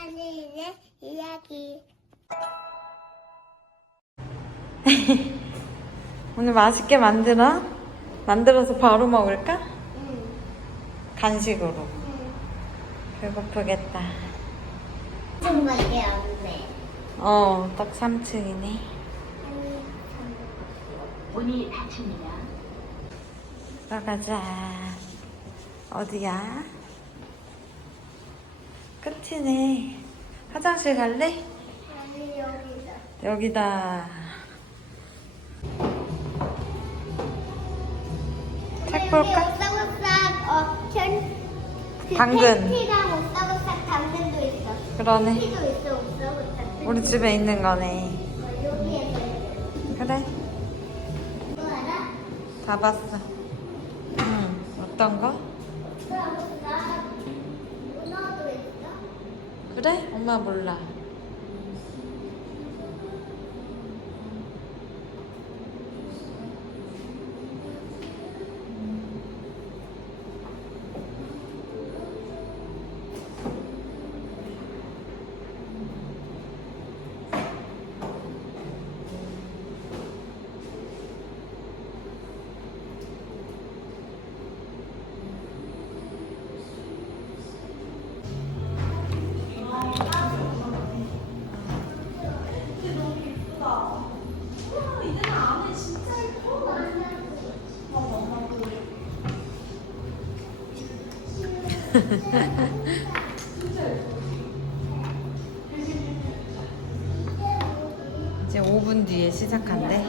하늘의 이야기. 오늘 맛있게 만들어? 만들어서 바로 먹을까? 응. 간식으로. 응. 배고프겠다. 정말이 없네. 어, 딱 3층이네. 문이 닫힙니다. 들어가자. 어디야? 끝이네. 화장실 갈래? 아니 여기다. 여기다. 책 볼까? 오싹오싹 어 편. 그 당근. 팬티랑 오싹오싹 당근도 있어. 그러네. 팬티도 있어 오싹오싹. 우리 집에 있는 거네. 어, 여기에 그래. 뭐 알아? 다 봤어. 응. 어떤 거? 오싹오싹 문어도 있어. 그래? 엄마 몰라. 이제 5분 뒤에 시작한대.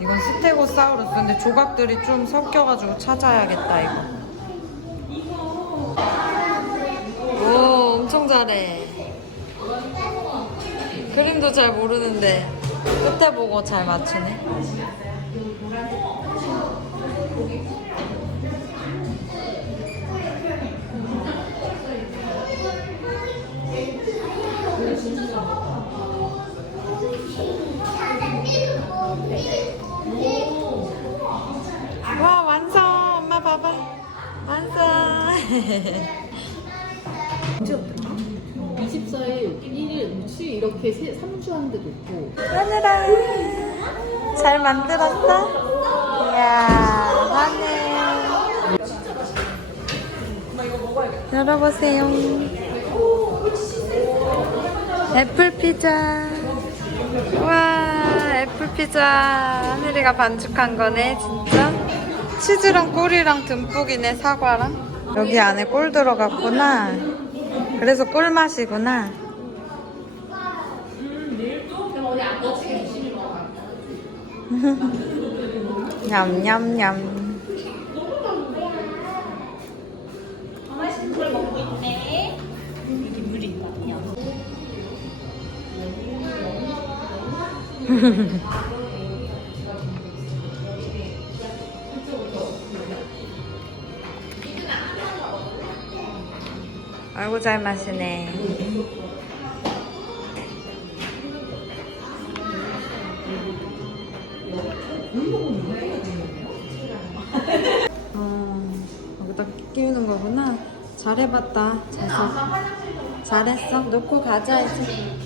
이건 스테고사우루스. 근데 조각들이 좀 섞여가지고 찾아야겠다, 이거. 오, 엄청 잘해. 그림도 잘 모르는데 끝에 보고 잘 맞추네. 완성! 24일, 1일, 7일 이렇게 3주 하는 데도 있고 하늘아 잘 만들었어? 이야 하늘 열어보세요 애플 피자 와 애플 피자 하늘이가 반죽한 거네 진짜 치즈랑 꿀이랑 듬뿍이네 사과랑 여기 안에 꿀 들어갔구나 그래서 꿀 맛이구나 냠냠냠. 아이고 잘 마시네. 어, 여기다 끼우는 거구나. 잘해봤다. 잘했어. 잘했어. 놓고 가자 이제.